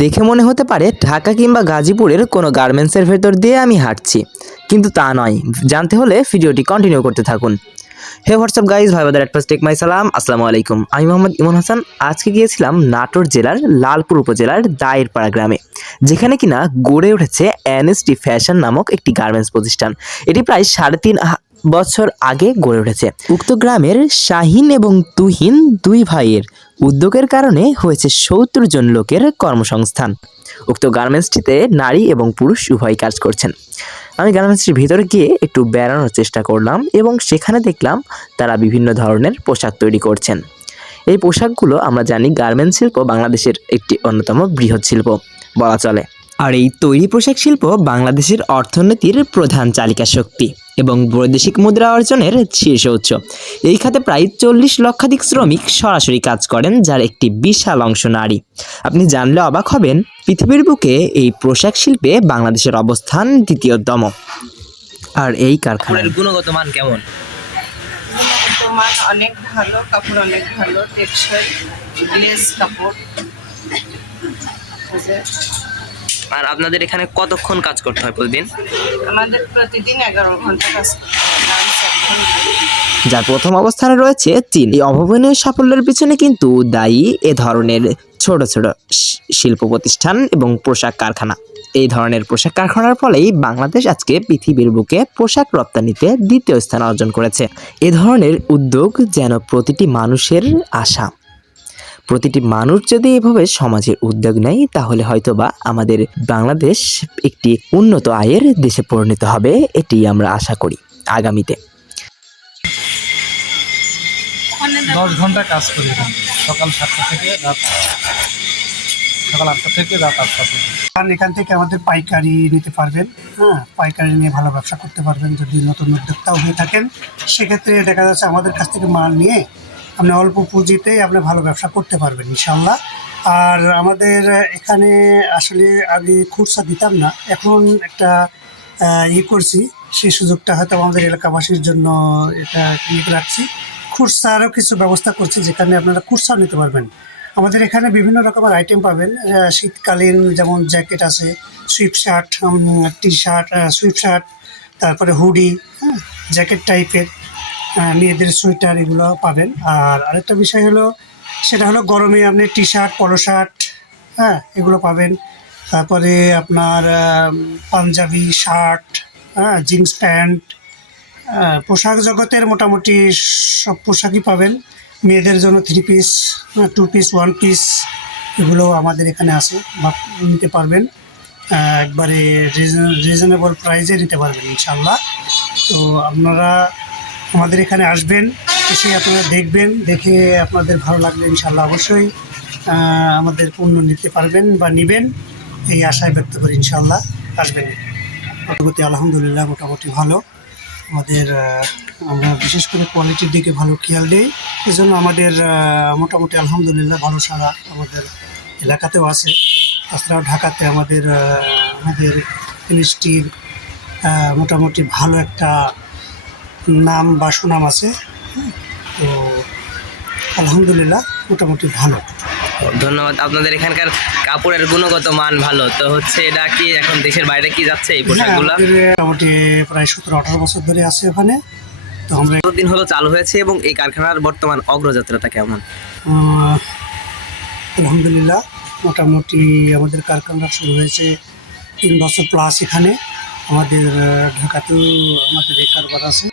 দেখে মনে হতে পারে ঢাকা কিংবা গাজীপুরের কোনো গার্মেন্টসের ভেতর দিয়ে আমি হাঁটছি। কিন্তু তা নয়। জানতে হলে ভিডিওটি কন্টিনিউ করতে থাকুন। হে হোয়াটসঅ্যাপ গাইজ ভাই বাদার ফার্স্ট টেক মাই সালাম আসসালামু আলাইকুম। আমি মোহাম্মদ ইমন হাসান। আজকে গিয়েছিলাম নাটোর জেলার লালপুর উপজেলার দায়েরপাড়া গ্রামে, যেখানে কিনা গড়ে উঠেছে এনএসটি ফ্যাশন নামক একটি গার্মেন্টস প্রতিষ্ঠান। এটি প্রায় সাড়ে তিন বছর আগে গড়ে উঠেছে। উক্ত গ্রামের শাহিন এবং তুহিন দুই ভাইয়ের উদ্যোগের কারণে হয়েছে সত্তর জন লোকের কর্মসংস্থান। উক্ত গার্মেন্টসটিতে নারী এবং পুরুষ উভয় কাজ করছেন। আমি গার্মেন্টসটির ভিতরে গিয়ে একটু বেড়ানোর চেষ্টা করলাম এবং সেখানে দেখলাম তারা বিভিন্ন ধরনের পোশাক তৈরি করছেন। এই পোশাকগুলো আমরা জানি গার্মেন্টস শিল্প বাংলাদেশের একটি অন্যতম বৃহৎ শিল্প বলা চলে। আর এই তৈরি পোশাক শিল্প বাংলাদেশের অর্থনীতির প্রধান চালিকা শক্তি এবং বৈদেশিক মুদ্রা অর্জনের শীর্ষ উৎস। এই খাতে প্রায় চল্লিশ লক্ষাধিক শ্রমিক সরাসরি কাজ করেন যার একটি বিশাল অংশ নারী। আপনি জানলে অবাক হবেন পৃথিবীর বুকে এই পোশাক শিল্পে বাংলাদেশের অবস্থান দ্বিতীয়তম। আর এই কারখানার গুণগত মান কেমন? অনেক ভালো কাপড় অনেক ভালো গ্লেজ কাপড়। আর আপনাদের এখানে কতক্ষণ কাজ করতে হয় প্রতিদিন? আমাদের প্রতিদিন এগারো ঘণ্টা কাজ। যার প্রথম অবস্থানে রয়েছে চীন এই অভাবনীয় সাফল্যের পিছনে কিন্তু দায়ী এ ধরনের ছোট ছোট শি- শিল্প প্রতিষ্ঠান এবং পোশাক কারখানা। এই ধরনের পোশাক কারখানার ফলেই বাংলাদেশ আজকে পৃথিবীর বুকে পোশাক রপ্তানিতে দ্বিতীয় স্থান অর্জন করেছে। এ ধরনের উদ্যোগ যেন প্রতিটি মানুষের আশা। প্রতিটি মানুষ যদি এভাবে সমাজের উদ্যোগ নেয় তাহলে হয়তোবা আমাদের বাংলাদেশ একটি উন্নত আয়ের দেশে পরিণত হবে এটি আমরা আশা করি আগামীতে। দশ ঘণ্টা কাজ করি। সকাল সাতটা থেকে রাত সকাল আটটা থেকে রাত আটটা পর্যন্ত। আর এখান থেকে আমাদের পাইকারি নিতে পারবেন হ্যাঁ পাইকারি নিয়ে ভালো ব্যবসা করতে পারবেন যদি নতুন উদ্যোক্তাও হয়ে থাকেন। সেক্ষেত্রে দেখা যাচ্ছে আমাদের কাছ থেকে মাল নিয়ে আপনি অল্প পুঁজিতেই আপনি ভালো ব্যবসা করতে পারবেন ইনশাল্লাহ আর আমাদের এখানে আসলে আগে খুরসা দিতাম না, এখন একটা ই করছি, সেই সুযোগটা হয়তো আমাদের এলাকাবাসীর জন্য এটা রাখছি। খুরসারও কিছু ব্যবস্থা করছি, যেখানে আপনারা খুরসা নিতে পারবেন। আমাদের এখানে বিভিন্ন রকমের আইটেম পাবেন শীতকালীন যেমন জ্যাকেট আছে sweatshirt T shirt sweatshirt তারপরে হুডি হ্যাঁ জ্যাকেট টাইপের মেয়েদের সোয়েটার এগুলো পাবেন। আর আরেকটা বিষয় হলো, সেটা হলো গরমে আপনি টি শার্ট পলো শার্ট হ্যাঁ এগুলো পাবেন। তারপরে আপনার পাঞ্জাবি শার্ট হ্যাঁ জিন্স প্যান্ট পোশাক জগতের মোটামুটি সব পোশাকই পাবেন। মেয়েদের জন্য three piece two piece one piece এগুলো আমাদের এখানে আছে, বা নিতে পারবেন। একবারে রিজনেবল প্রাইজে নিতে পারবেন ইনশাল্লাহ তো আপনারা আমাদের এখানে আসবেন, এসে আপনারা দেখবেন, দেখে আপনাদের ভালো লাগলে ইনশাল্লাহ অবশ্যই আমাদের পণ্য নিতে পারবেন বা নেবেন, এই আশায় ব্যক্ত করি ইনশাল্লাহ আসবেন। অগ্রগতি আলহামদুলিল্লাহ মোটামুটি ভালো। আমাদের আমরা বিশেষ করে কোয়ালিটির দিকে ভালো খেয়াল দিই এজন্য আমাদের মোটামুটি আলহামদুলিল্লাহ ভালো সারা আমাদের এলাকাতেও আছে। তাছাড়াও ঢাকাতে আমাদের আমাদের ইন্ডাস্ট্রির মোটামুটি ভালো একটা নাম বা সুনাম আছে তো আলহামদুলিল্লাহ মোটামুটি ভালো। ধন্যবাদ। আপনাদের এখানকার কাপড়ের গুণগত মান ভালো তো হচ্ছে এটা কি এখন দেশের বাইরে কি যাচ্ছে এই হ্যাঁ, পোশাকগুলো? মোটামুটি প্রায় সতেরো আঠারো বছর ধরে আছে ওখানে তো আমরা কতদিন হলো চালু হয়েছে এবং এই কারখানার বর্তমান অগ্রযাত্রাটা কেমন? আলহামদুলিল্লাহ মোটামুটি আমাদের কারখানা শুরু হয়েছে তিন বছর প্লাস এখানে। আমাদের ঢাকাতেও আমাদের এই কারবার আছে।